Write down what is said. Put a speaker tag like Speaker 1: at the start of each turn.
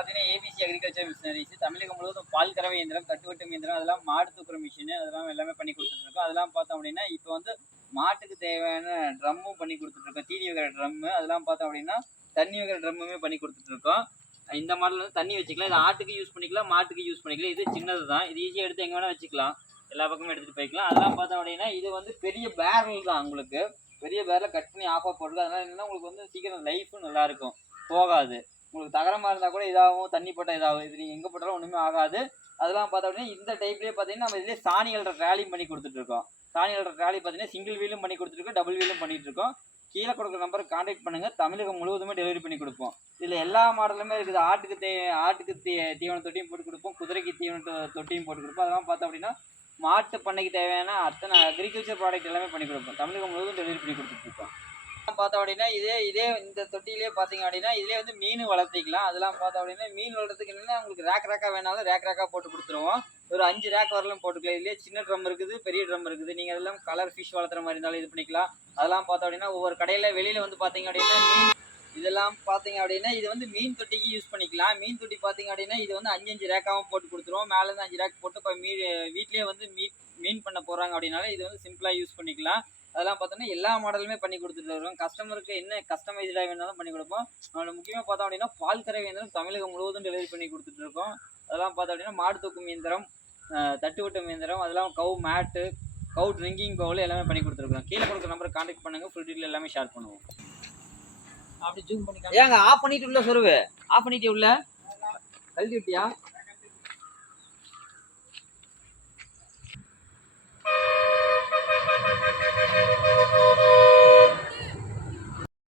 Speaker 1: பார்த்தீங்கன்னா ABC agriculture machineries தமிழகம் முழுவதும் பால் கறவை இயந்திரம் கட்டுவட்டும் இயந்திரம் அதெல்லாம் மாடு தூக்குற மிஷின் அதெல்லாம் எல்லாமே பண்ணி கொடுத்துட்ருக்கோம். அதெல்லாம் பார்த்தோம் அப்படின்னா இப்போ வந்து மாட்டுக்கு தேவையான ட்ரம்மும் பண்ணி கொடுத்துட்ருக்கோம். தீனி வைக்கிற ட்ரம்மு அதெல்லாம் பார்த்தோம் அப்படின்னா தண்ணி வைக்கிற ட்ரம்முமே பண்ணி கொடுத்துட்ருக்கோம். இந்த மாடல் வந்து தண்ணி வச்சுக்கலாம். இது ஆட்டுக்கு யூஸ் பண்ணிக்கலாம் மாட்டுக்கு யூஸ் பண்ணிக்கலாம். இது சின்னது தான். இது ஈஸியாக எடுத்து எங்கே வேணால் வச்சுக்கலாம். எல்லா பக்கமும் எடுத்துகிட்டு போய்க்கலாம். அதெல்லாம் பார்த்தோம் அப்படின்னா இது வந்து பெரிய பேரல் தான் உங்களுக்கு. பெரிய பேரில் கட் பண்ணி ஆஃப் ஆஃப் போட்டுருக்கு அதனால் என்னன்னா உங்களுக்கு வந்து சீக்கிரம் லைஃபும் நல்லாயிருக்கும் போகாது. உங்களுக்கு தகரமாக இருந்தால் கூட இதாகவும் தண்ணி போட்டால் இதாகும் இது நீங்கள் எங்கே போட்டாலும் ஒன்றுமே ஆகாது. அதெல்லாம் பார்த்தோம் அப்படின்னா இந்த டைப்லேயே பார்த்தீங்கன்னா நம்ம இதுலேயே சாணி ரேலியும் பண்ணி கொடுத்துட்ருக்கோம் சாணி ரேலி பார்த்தீங்கன்னா சிங்கிள் வீலும் பண்ணி கொடுத்துருக்கோம் டபுள் வீலும் பண்ணிட்டு இருக்கோம். கீழே கொடுக்குற நம்பருக்கு காண்டாக்ட் பண்ணுங்கள் தமிழகம் முழுவதுமே டெலிவரி பண்ணி கொடுப்போம். இதில் எல்லா மாடலுமே இருக்குது. ஆட்டுக்கு தே ஆட்டுக்கு தீ தீவன தொட்டியும் போட்டு கொடுப்போம். குதிரைக்கு தீவன தொட்டியும் போட்டு கொடுப்போம். அதெல்லாம் பார்த்தோம் அப்படின்னா மாட்டு பண்ணைக்கு தேவையான அத்தனை அக்ரிகல்ச்சர் ப்ராடக்ட் எல்லாமே பண்ணி கொடுப்போம். தமிழகம் முழுவதும் டெலிவரி பண்ணி கொடுத்துட்ருக்கோம் பார்த்தோம் அப்படின்னா இதே இதே இந்த தொட்டிலே பார்த்தீங்க அப்படின்னா இதிலே வந்து மீன் வளர்த்திக்கலாம். அதெல்லாம் பார்த்தோம் அப்படின்னா மீன் வளர்த்துக்கு என்னென்னா உங்களுக்கு ரேக் ரேக்காக வேணாலும் ரேக் ரேக்காக போட்டு கொடுத்துருவோம். ஒரு அஞ்சு ரேக் வரலும் போட்டுக்கலாம். இதுலேயே சின்ன ட்ரம் இருக்குது பெரிய ட்ரம் இருக்குது. நீங்கள் அதெல்லாம் கலர் ஃபிஷ் வளர்த்துற மாதிரி இருந்தாலும் இது பண்ணிக்கலாம். அதெல்லாம் பார்த்தோம் அப்படின்னா ஒவ்வொரு கடையில் வெளியில் வந்து பார்த்தீங்க அப்படின்னா மீன் இதெல்லாம் பார்த்தீங்க அப்படின்னா இது வந்து மீன் தொட்டிக்கு யூஸ் பண்ணிக்கலாம். மீன் தொட்டி பார்த்தீங்க அப்படின்னா இது வந்து அஞ்சு அஞ்சு ரேக்காகவும் போட்டு கொடுத்துருவோம். மேலேருந்து அஞ்சு ரேக் போட்டு இப்போ மீ வீட்லேயே வந்து மீட் மீன் பண்ண போகிறாங்க அப்படின்னால இது வந்து சிம்பிளாக யூஸ் பண்ணிக்கலாம். அதெல்லாம் பார்த்தோம்னா எல்லா மாடலுமே பண்ணி கொடுத்துட்டு வருவோம். கஸ்டமருக்கு என்ன கஸ்டமைஸ்டாக வேணாலும் பண்ணி கொடுப்போம். நம்மளோட முக்கியமாக பார்த்தோம் அப்படின்னா பால் கறவை இயந்திரம் தமிழகம் முழுவதும் டெலிவரி பண்ணி கொடுத்துட்டு இருக்கோம். அதெல்லாம் பார்த்தோம் அப்படின்னா மாடு தூக்கும் இயந்திரம் அஹ், தட்டு வெட்டும் இயந்திரம் அதெல்லாம் கவு மேட்டு கவு ட்ரிங்கிங் பவுல் எல்லாமே பண்ணி கொடுத்துருக்கோம். கீழே கொடுக்குற நம்பரை கான்டாக்ட் பண்ணுங்கள் ஃபுல் டீட்டெயில் எல்லாமே ஷேர் பண்ணுவோம்.
Speaker 2: அப்படி ஜூம் பண்ணி காமி.
Speaker 1: ஏங்க ஆஃப் பண்ணிட்டு உள்ள சொருவு. ஆஃப் பண்ணிட்டு உள்ள. கழட்டி விட்டியா